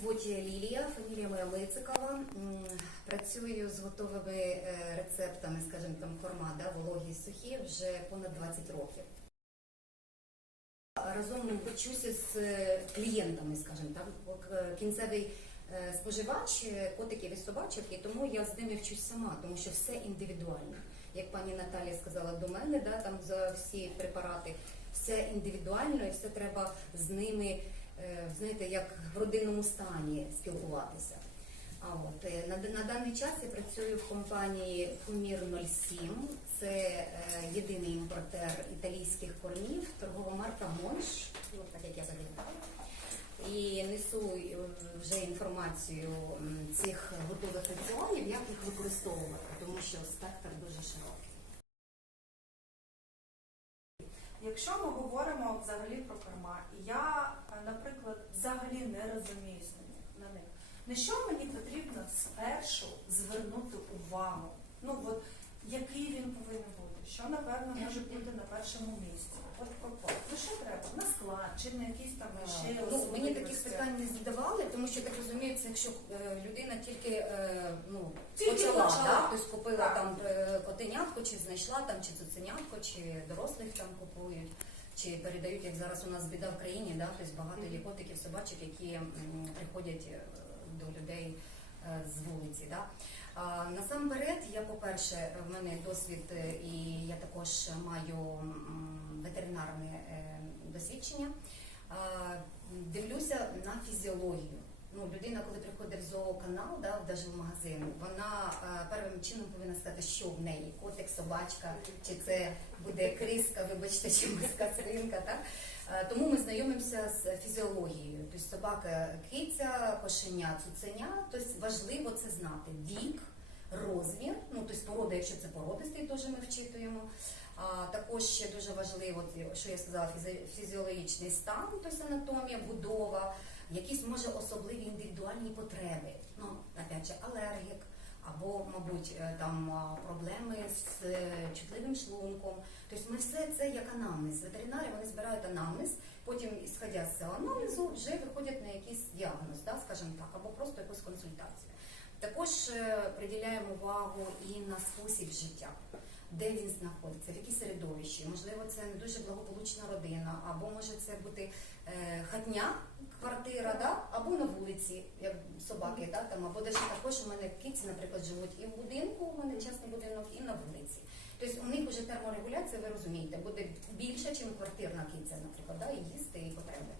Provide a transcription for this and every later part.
звуть Лілія, фамілія моя Мицикова. Працюю з готовими е, рецептами, скажімо, там корма, да, вологі і сухі вже понад 20 років. Разом вчуся з е, клієнтами, скажімо так, кінцевий е, споживач е, котиків і собачок, і тому я з ними вчусь сама, тому що все індивідуально. Як пані Наталія сказала до мене, да, там за всі препарати, все індивідуально і все треба з ними, знаєте, як в родинному стані спілкуватися. А от е, на, на даний час я працюю в компанії Кумір 07. Це е, єдиний імпортер італійських кормів, торгова марка Монш, так як я заглядаю. І несу е, вже інформацію цих готових раціонів, як їх використовувати, тому що спектр дуже широкий. Якщо ми говоримо взагалі про е, наприклад, взагалі не розуміюсь на них, на що мені потрібно спершу звернути увагу? Ну от який він повинен бути? Що напевно може бути на першому місці? От про. Ну що треба? На склад чи на якісь там ще Ну, мені таких питань не задавали, тому що так розумію, це якщо е, людина тільки е, ну, Тільки почала, почала. да? тобто купила Так. там е, котенятко, чи знайшла там, чи цуценятко, чи дорослих там купують, чи передають, як зараз у нас біда в країні, да? тобто багато є котиків, собачок, які приходять е, до людей е, з вулиці. Да? А, насамперед, я, по-перше, в мене досвід, е, і я також маю ветеринарне досвідчення. Дивлюся на фізіологію. Ну, людина, коли приходить в зооканал, да, навіть в магазин, вона а, першим чином повинна сказати, що в неї котик, собачка, чи це буде криска, вибачте, чи миска свинка. Так? А, Тому ми знайомимося з фізіологією. Тобто собака киця, кошеня, цуценя. Тобто важливо це знати. Вік, розмір, ну тобто порода, якщо це породистий, теж ми вчитуємо. А, також ще дуже важливо, що я сказала, фізіологічний стан, тобто анатомія, будова, якісь може особливі індивідуальні потреби. Ну, опять же, алергік, або, мабуть, е, там проблеми з е, чутливим шлунком. Тобто ми все це як анамнез. Ветеринари вони збирають анамнез, потім, ісходя з цього анамнезу, вже виходять на якийсь діагноз, да, скажімо так, або просто якусь консультацію. Також е, приділяємо увагу і на спосіб життя. Де він знаходиться, в якій середовищі, можливо, це не дуже благополучна родина, або може це бути е, хатня квартира, да? або на вулиці, як собаки, да? там, або навіть також у мене киці, наприклад, живуть і в будинку, у мене частний будинок, і на вулиці. Тобто у них вже терморегуляція, ви розумієте, буде більша, ніж квартирна киця, наприклад, да? і їсти, і потреби.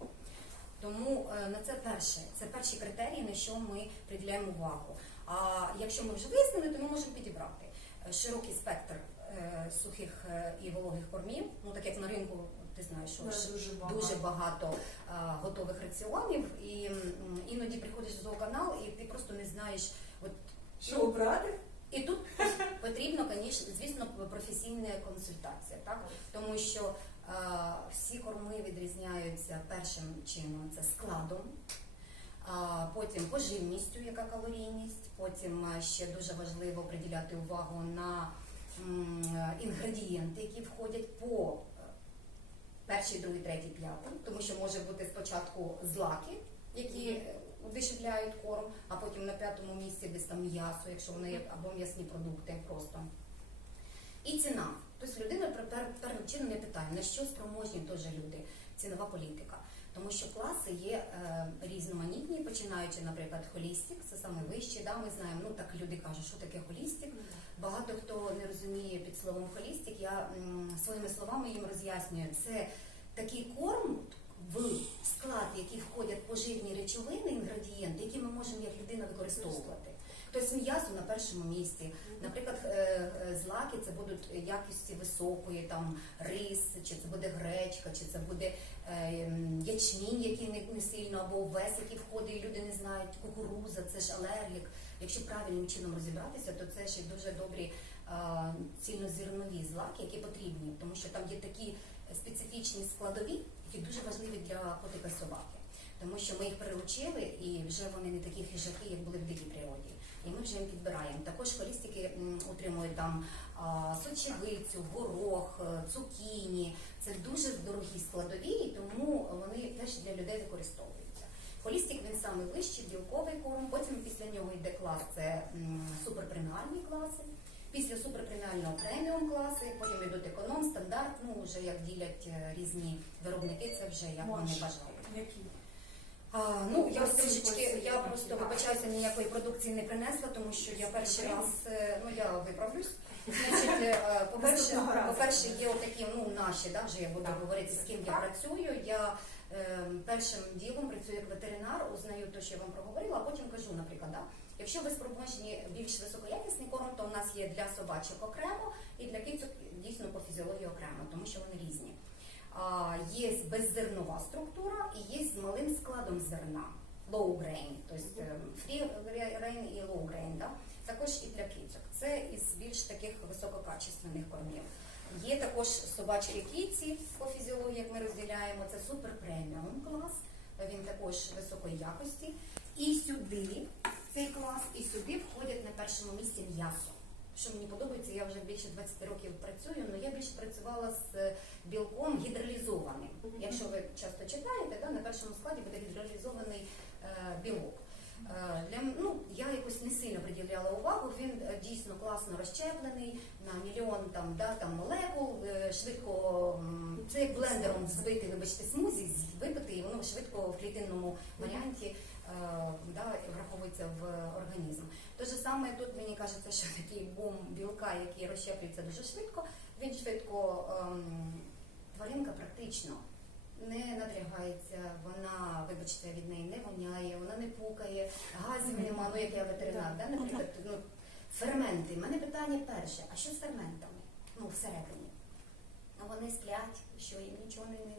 Тому е, на це перше, це перші критерії, на що ми приділяємо увагу. А якщо ми вже вияснили, то ми можемо підібрати е, широкий спектр е, сухих е, і вологих кормів. Ну так як на ринку, ти знаєш, що ж дуже багато. дуже багато готових раціонів, і іноді приходиш в зооканал, і ти просто не знаєш, от Що обрати? і тут потрібно, звісно, звісно, професійна консультація, так? Тому що е, всі корми відрізняються першим чином це складом, потім поживністю, яка калорійність, потім е, ще дуже важливо приділяти увагу на інгредієнти, які входять по е, перший, другий, третій, п'ятий, тому що може бути спочатку злаки, які е, удешевляють корм, а потім на п'ятому місці десь там м'ясо, якщо вони є, або м'ясні продукти просто. І ціна. Тобто людина пер- пер- чином не питає, на що спроможні теж люди, цінова політика. Тому що класи є е, різноманітні, починаючи, наприклад, холістик, це саме вищий, да, ми знаємо, ну так люди кажуть, що таке холістик. Багато хто не розуміє під словом холістик, я м, своїми словами їм роз'яснюю, це такий корм в склад, в який входять поживні речовини, інгредієнти, які ми можемо як людина використовувати. Тобто м'ясо на першому місці. Наприклад, е, е, злаки це будуть якості високої, там рис, чи це буде гречка, чи це буде е, ячмінь, який не, сильно, або овес, який входить, і люди не знають, кукуруза, це ж алергік. Якщо правильним чином розібратися, то це ще дуже добрі цільнозернові злаки, які потрібні, тому що там є такі специфічні складові, які дуже важливі для котика собаки. Тому що ми їх переучили і вже вони не такі хижаки, як були в дикій природі. І ми вже їм підбираємо. Також холістики отримують там сочевицю, горох, е, цукіні. Це дуже дорогі складові, і тому вони теж для людей використовуються. Холістик він самий вищий, білковий корм. Потім після нього йде клас, це суперпреміальні класи. Після суперпреміального преміум класи, потім йдуть економ, стандарт, ну вже як ділять е, різні виробники, це вже як вони бажають. А, ну я трішечки, я просто вибачаюся, ніякої продукції не принесла, тому що я перший раз, е, ну я виправлюсь. Значить, е, по-перше, Наступного разу. по-перше, є отакі, ну наші, да, вже я буду Так. говорити, з ким я Так. працюю. Я е, першим ділом працюю як ветеринар, узнаю те, що я вам проговорила, а потім кажу, наприклад, да, якщо ви спроможні більш високоякісний корм, то у нас є для собачок окремо і для кицьок дійсно по фізіології окремо, тому що вони різні. Є беззернова структура і є з малим складом зерна. Low grain, тобто е, free grain і low grain, да? також і для кицьок. Це із більш таких висококачественних кормів. Є також собачки кіці по фізіології, як ми розділяємо, це супер преміум клас, він також високої якості. І сюди цей клас, і сюди входять на першому місці м'ясо. Що мені подобається, я вже більше 20 років працюю, але я більше працювала з е, білком гідролізованим. Якщо ви часто читаєте, да, на першому складі буде гідролізований е, білок. Е, Для, ну, я якось не сильно приділяла увагу, він дійсно класно розщеплений на мільйон там, да, там молекул, швидко це як блендером збити, вибачте, смузі, випити, і воно швидко в клітинному варіанті да, враховується в організм. Те ж саме тут мені кажеться, що такий бум білка, який розщеплюється дуже швидко, він швидко ем, тваринка практично не напрягається, вона, вибачте, від неї не воняє, вона не пукає, газів нема, ну як я ветеринар, да, наприклад, ну, ферменти. У мене питання перше, а що з ферментами? Ну, всередині. Вони сплять, що їм нічого не, не,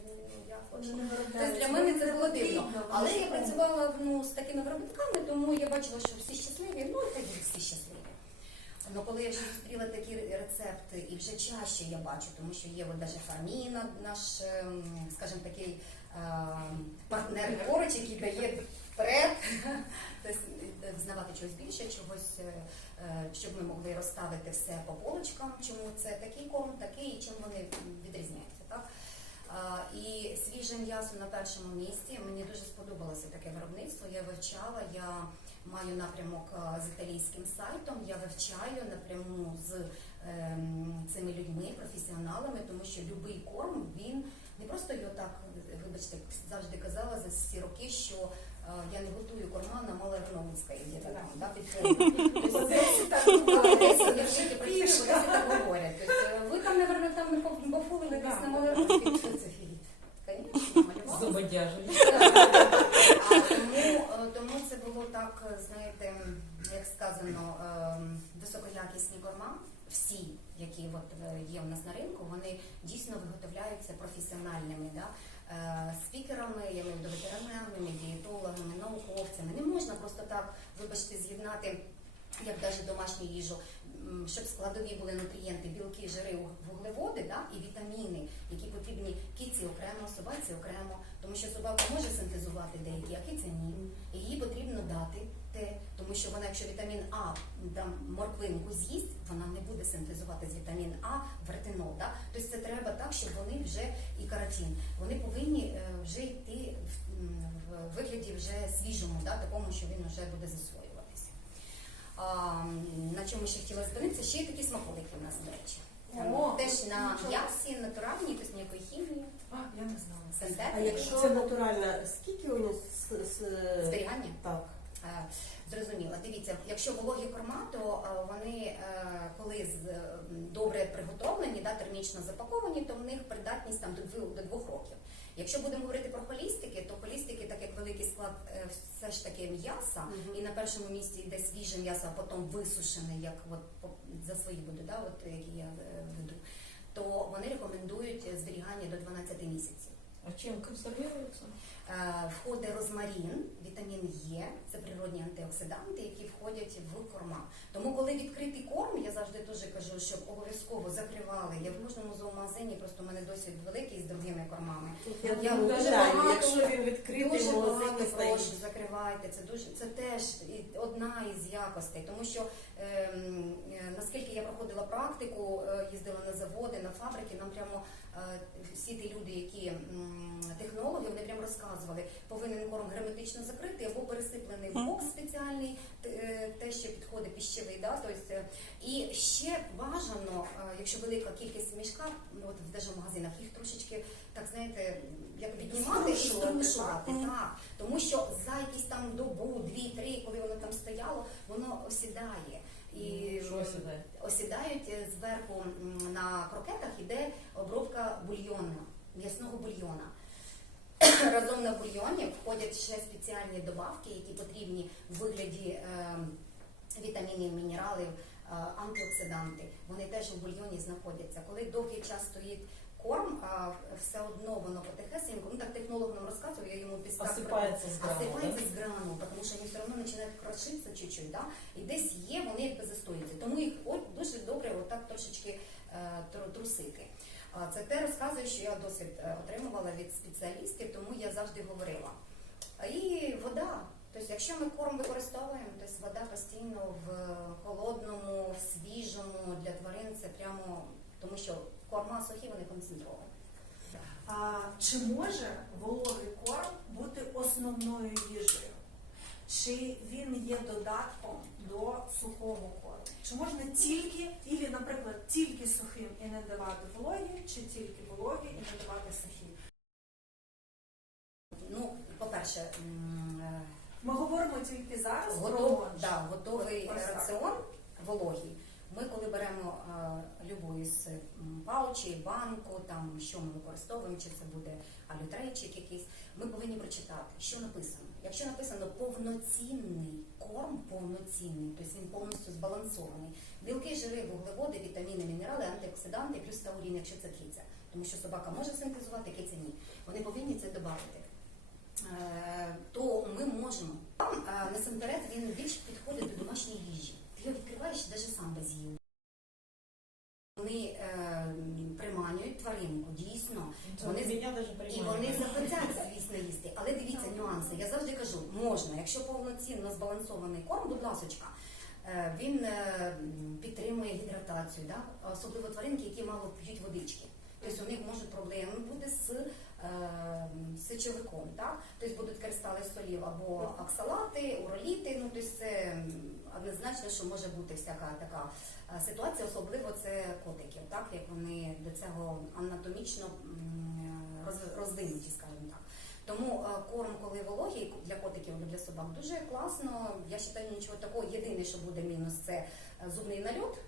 не от. Тобто для мене це було дивно. Але я працювала ну, з такими виробниками, тому я бачила, що всі щасливі, ну і тоді всі щасливі. Ну коли я вже зустріла такі рецепти, і вже чаще я бачу, тому що є от даже Фарміна, наш, ем, скажімо, такий ем, партнер поруч, який дає вперед, тобто е, знавати чогось більше, чогось, е, е, щоб ми могли розставити все по полочкам, чому це такий корм, такий, і чим вони відрізняються. Так? І свіже м'ясо на першому місці. Мені дуже сподобалося таке виробництво. Я вивчала, я маю напрямок з італійським сайтом. Я вивчаю напряму з ем, цими людьми, професіоналами, тому що будь-який корм він не просто його так, вибачте, завжди казала за всі роки, що я не готую корма на малоерновицька, є так, да, підходить. Тобто так, я в житті працюю, десь так говорять. Тобто, е, ви там, напевно, там не бафули десь на малоерновицькій, що це фігіт? Звісно. Зубодяжені. А тому, е, це було так, е, знаєте, як сказано, ем, високоякісні корма. Всі, які от е, є у нас на ринку, вони дійсно виготовляються професіональними. Да? Е, Спікерами, я маю до ветеринарними, дієтологами, науковцями. Не можна просто так, вибачте, з'єднати як навіть домашню їжу, щоб складові були нутрієнти, білки, жири, вуглеводи да, і вітаміни, які потрібні кіці окремо, собаці окремо, тому що собака може синтезувати деякі, а киця ні. Їй потрібно дати те, тому що вона, якщо вітамін А там морквинку з'їсть, вона не буде синтезувати з вітамін А в ретинол. Да? Тобто це треба так, щоб вони вже і каротин, вони повинні е, вже йти в, в вигляді вже свіжому, да, такому, що він вже буде засвоюватися. А, на чому ще хотіла зупинитися? Ще є такі смаколики у нас, до речі. О, Теж на м'ясі, натуральні, тобто ніякої хімії, А, я не знала. синтетики. А якщо це натуральна, скільки у з... зберігання? Так. Е, Зрозуміло. Дивіться, якщо вологі корма, то е, вони, е, коли добре приготовлені, да, термічно запаковані, то в них придатність там до двох, років. Якщо будемо говорити про холістики, то холістики, так як великий склад все ж таки м'яса, Мгм. і на першому місці йде свіже м'ясо, а потім висушене, як от за свої буду, да, от, які я веду, то вони рекомендують зберігання до 12 місяців. А чим консервуються? Е, Входить розмарин, вітамін Е, це природні антиоксиданти, які входять в корма. Тому, коли відкритий корм, я завжди теж кажу, щоб обов'язково закривали. Я в кожному зоомагазині, просто в мене досвід великий з другими кормами. Я, Я дуже багато- якщо він відкритий, Дуже багато прошу, закривайте. Це дуже це теж одна із якостей, тому що ем, е, наскільки я проходила практику, е, їздила на заводи, на фабрики, нам прямо е, всі ті люди, які технологи, вони прям розказували, повинен корм герметично закритий або пересиплений в бокс спеціальний, те, що підходить піщевий. Да? Тобто, і ще бажано, е, якщо велика кількість в мішках, ну, от в даже в магазинах, їх трошечки, так знаєте, як піднімати і Струшувати, так? Тому що за якісь там добу, дві-три, коли воно там стояло, воно осідає. І сюди? осідають е, зверху на крокетах іде обробка бульйону, м'ясного бульйона. Разом на бульйоні входять ще спеціальні добавки, які потрібні в вигляді е, вітамінів, мінералів, е, антиоксиданти. Вони теж у бульйоні знаходяться. Коли довгий час стоїть корм, а все одно воно потихесенько, ну так технолог нам розказував, я йому після Осипається з грану, Осипається з грану, тому що вони все одно починають крошитися чуть-чуть, да? і десь є, вони якби застоюються. Тому їх от дуже добре отак трошечки е, тру- трусити. Це те розказує, що я досвід е, отримувала від спеціалістів, тому я завжди говорила. І вода. Тобто, якщо ми корм використовуємо, то вода постійно в холодному, в свіжому для тварин це прямо тому, що корма сухі, вони концентровані. А, чи може вологий корм бути основною їжею? Чи він є додатком до сухого корму? Чи можна тільки, ілі, наприклад, тільки сухим і не давати вологі, чи тільки вологі і не давати сухі? Ну, по-перше, е, Ми говоримо тільки зараз Готов, про да, готовий Ось так. раціон вологий. Ми коли беремо е, любу із паучі, банку, там що ми використовуємо, чи це буде алютрейчик якийсь, ми повинні прочитати, що написано. Якщо написано повноцінний корм, повноцінний, тобто він повністю збалансований. Білки, жири, вуглеводи, вітаміни, мінерали, антиоксиданти, плюс таурін, якщо це киця. Тому що собака може синтезувати, киця ні. Вони повинні це додати. Е, то ми можемо. Е, насамперед він більш підходить до домашньої їжі. Ти відкриваєш навіть сам без їв. Вони е, приманюють тваринку, дійсно. Вони з- Меня даже і вони захотять, звісно, їсти. Але дивіться нюанси. Я завжди кажу, можна, якщо повноцінно збалансований корм, будь ласочка, е, він е, підтримує гідратацію, да? особливо тваринки, які мало п'ють водички. Тобто у них можуть проблеми бути з е, сечовиком, так? Тобто будуть кристали солів або оксалати, уроліти. Ну, тобто це однозначно, що може бути всяка така е, ситуація, особливо це котиків, так? Як вони до цього анатомічно м, роз- роздвинуті, скажімо. Тому е, корм, коли вологий для котиків або для собак, дуже класно. Я вважаю, нічого такого. Єдине, що буде мінус, це е, зубний нальот.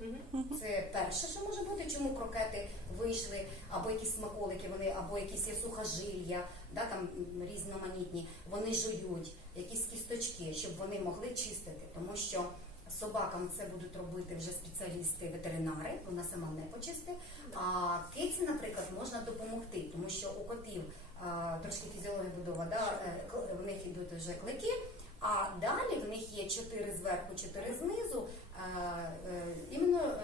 Це перше, що може бути, чому крокети вийшли, або якісь смаколики, вони, або якісь є сухожилля, да, там різноманітні, вони жують, якісь кісточки, щоб вони могли чистити, тому що собакам це будуть робити вже спеціалісти, ветеринари, вона сама не почисти. А киці, наприклад, можна допомогти, тому що у котів трошки фізіологія будова, да, е, в них йдуть вже клики. А далі в них є чотири зверху, чотири знизу, е, е, іменно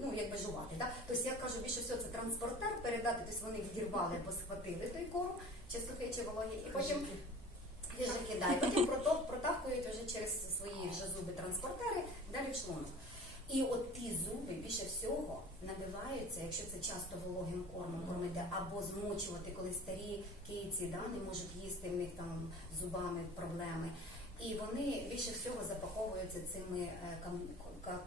ну, якби жувати. Да? Тобто я кажу, більше всього це транспортер передати, тобто вони відірвали або схватили той корм, чи сухий, чи вологий, і потім і потім протавкують вже через свої вже зуби транспортери далі в шлунок. І от ті зуби більше всього набиваються, якщо це часто вологим кормом кормити, або змочувати, коли старі киці да, не можуть їсти, в них там зубами проблеми. І вони більше всього запаковуються цими е,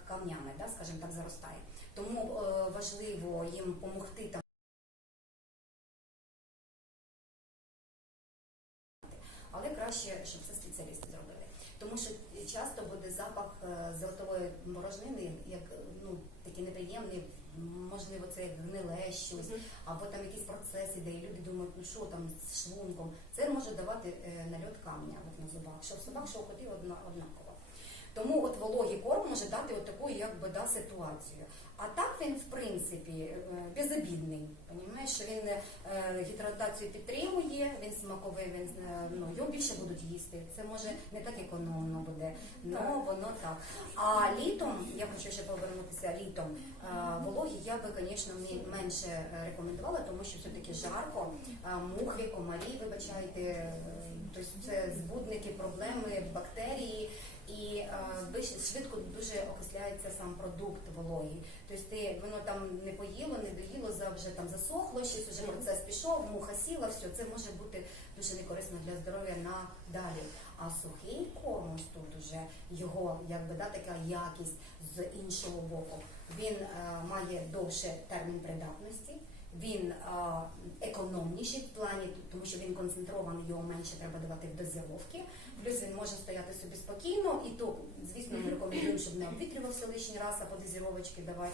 камнями, да, скажімо так, заростають. Тому е, важливо їм допомогти там. Але краще, щоб це спеціалісти зробили. Тому що часто буде запах е, золотової морожнини, як ну такий неприємний, можливо, це як гниле щось, або там якісь процеси, де люди думають, ну що там з шлунком. Це може давати е, нальот камня от на зубах, що в собак, що хотів, котів одна- однаково. Тому от вологий корм може дати от таку якби да, ситуацію. А так він, в принципі, е, безобідний. Що він е, гідратацію підтримує, він смаковий, він е, ну, його більше будуть їсти. Це може не так економно буде, але воно так. А літом, я хочу ще повернутися літом, вологі я би, звісно, менше рекомендувала, тому що все-таки жарко, мухи, комарі, вибачайте, тобто це збудники, проблеми, бактерії. І е, швидко дуже окисляється сам продукт вологий. Тобто ти воно там не поїло, не доїло, за вже там засохло, щось вже процес пішов, муха сіла, все це може бути дуже некорисно для здоров'я надалі. А сухий корм ось тут уже його якби да така якість з іншого боку. Він е, має довше термін придатності Він е, економніший в плані, тому що він концентрований, його менше треба давати в дозировки. Плюс він може стояти собі спокійно, і то, звісно, ми рекомендуємо, щоб не обвітрювався лишній раз, а по дозировочки давати.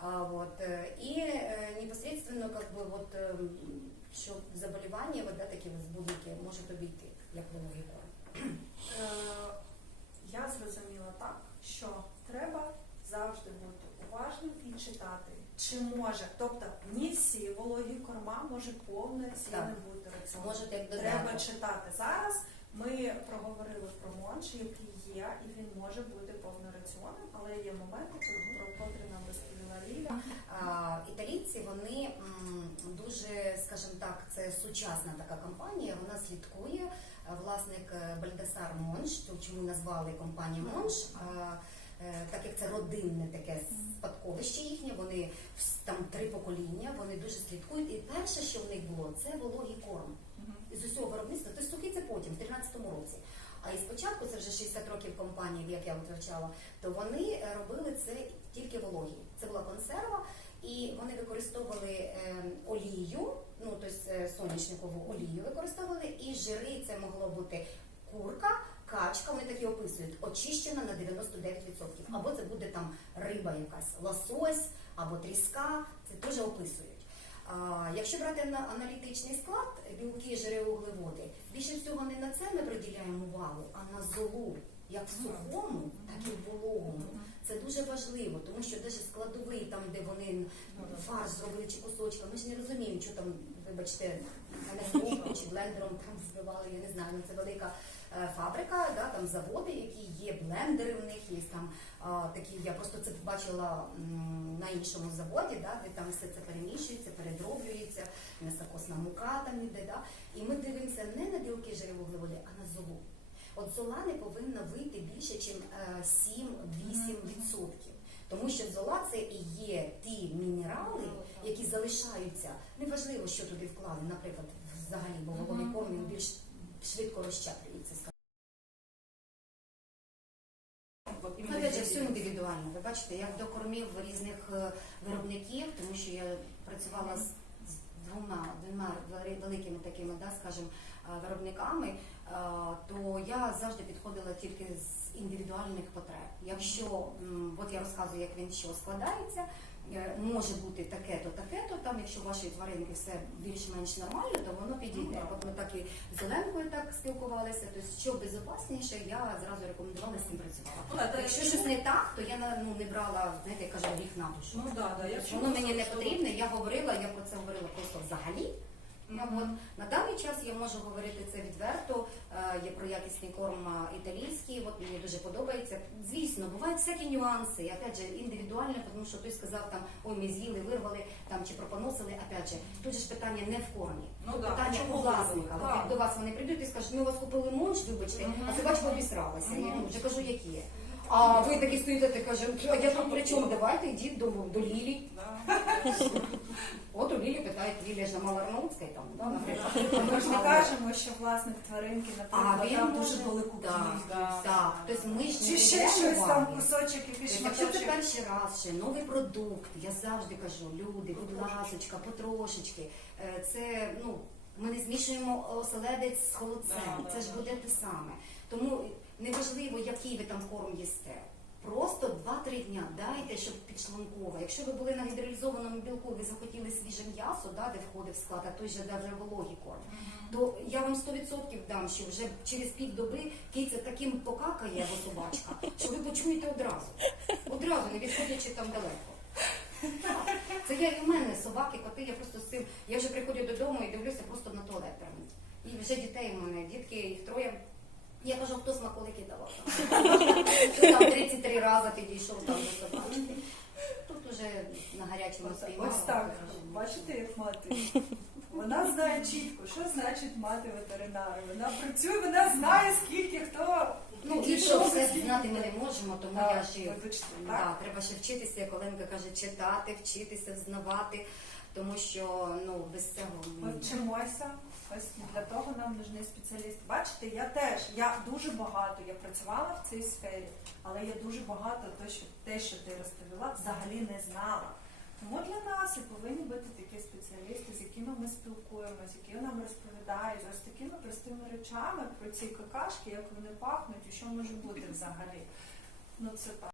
А, вот, э, и э, непосредственно, как бы, вот, э, що заболівання, вот, да, такі ось будь-які можуть обійти, як вологий корм. Е, Я зрозуміла так, що треба завжди бути уважним і читати. чи може, тобто не всі вологі корма можуть повноцінно Так. бути. Можете як Треба читати. Зараз ми проговорили про монш, який є, і він може бути повнораціонним, але є моменти, коли про котрі нам розповіла Ліля. А, Італійці вони м, дуже, скажімо так, це сучасна така компанія. Вона слідкує. Власник е, Бальдасар Монш, то чому назвали компанію Монш. а, Так як це родинне таке спадковище їхнє, вони там три покоління, вони дуже слідкують. І перше, що в них було, це вологий корм. З усього виробництва, тобто сухий це потім, в 13-му році. А і спочатку, це вже 60 років компанії, як я вивчала, то вони е, робили це тільки вологі. Це була консерва, і вони використовували е, олію, ну тобто е, соняшникову олію використовували, і жири це могло бути курка, качка, вони такі описують, очищена на 99%. Або це буде там риба якась, лосось або тріска, це теж описують. А, якщо брати на аналітичний склад, білки, жири, вуглеводи, більше всього не на це ми приділяємо увагу, а на золу, як в сухому, так і в вологому. Це дуже важливо, тому що навіть складовий, там, де вони фарш зробили чи кусочка, ми ж не розуміємо, що там, вибачте, мене чи блендером там збивали, я не знаю, ну це велика фабрика, да, там заводи, які є, блендери в них є там а, такі. Я просто це бачила м, на іншому заводі, да, де там все це перемішується, передроблюється, м'ясокосна мука там іде. Да, і ми дивимося не на білки жири вуглеводи, а на золу. От зола не повинна вийти більше, ніж 7-8%. Тому що зола це і є ті мінерали, які залишаються. Неважливо, що туди вклали, наприклад, взагалі, бо вологий корм він більш швидко розщеплюється. От іменно Опять же, все індивідуально. Ви бачите, я до кормів різних е, виробників, тому що я працювала з з двома, двома вели- великими такими, да, скажімо, е, виробниками, е, то я завжди підходила тільки з індивідуальних потреб. Якщо м, от я розказую, як він що складається. Е, Може бути таке-то, таке-то. Там, якщо у вашої тваринки все більш-менш нормально, то воно підійде. От ми так і з Оленкою так спілкувалися. Тобто, що безпечніше, я зразу рекомендувала з цим працювала. Олена, Якщо щось не так, то я ну, не брала, знаєте, я кажу, гріх на душу. Ну да, да, Тобто Воно мені не потрібне, я говорила, я про це говорила просто взагалі. Ну, от, на даний час я можу говорити це відверто. Е, Є про якісний корм е, італійський, от мені дуже подобається. Звісно, бувають всякі нюанси, і, опять же, індивідуально, тому що хтось сказав там, ой, ми з'їли, вирвали там чи пропоносили. Опять же, тут же ж питання не в кормі. Ну да, питання у власника. От До вас вони прийдуть і скажуть, ми у вас купили монш, вибачте, а собачка обісралася. Я ну, вже кажу, які є. А ви такі стоїте, ти кажете, а я тут при чому? Давайте йдіть до, до Лілі. От у Лілі питають, Лілія ж на Маларновській там, да, наприклад. Ми ж не кажемо, що власник тваринки, А наприклад, він там може дуже велику так, кількість. так. Тобто ми ж Чи не ще щось там, уваги. кусочок, якийсь Тобто, якщо це шматочок. перший раз ще новий продукт, я завжди кажу, люди, будь ласочка, потрошечки. Е, Це ну ми не змішуємо оселедець з холодцем. Да, да, це ж да. буде те саме. Тому неважливо, який ви там корм їсте. Просто 2-3 дня дайте, щоб підшлунково. Якщо ви були на гідролізованому білку, ви захотіли свіже м'ясо, да, де входить в склад, а той же даже вологий корм, то я вам 100% дам, що вже через півдоби киця таким покакає або собачка, що ви почуєте одразу. Одразу, не відходячи там далеко. Так. Це я і в мене собаки, коти, я просто з цим. Я вже приходжу додому і дивлюся просто на туалет. І вже дітей в мене, дітки, їх троє. Я кажу, хто смаколики давав там. Хто там 33 рази підійшов там до собачки. Тут уже на гарячому Ось- Ось так. Бачите, як мати. Вона знає чітко, що значить мати ветеринари. Вона працює, вона знає, скільки хто Ну і що все знати ми не можемо. тому Так, я ж вибачте, да, так? треба ще вчитися, як Оленка каже, читати, вчитися, взнавати, тому що ну без цього Ми ми вчимося. Ось для того нам нужні спеціалісти. Бачите, я теж, я дуже багато, я працювала в цій сфері, але я дуже багато те, що, те, що ти розповіла, взагалі не знала. Тому для нас і повинні бути такі спеціалісти, з якими ми спілкуємося, які нам розповідають ось такими простими речами про ці какашки, як вони пахнуть і що може бути взагалі. Ну це так.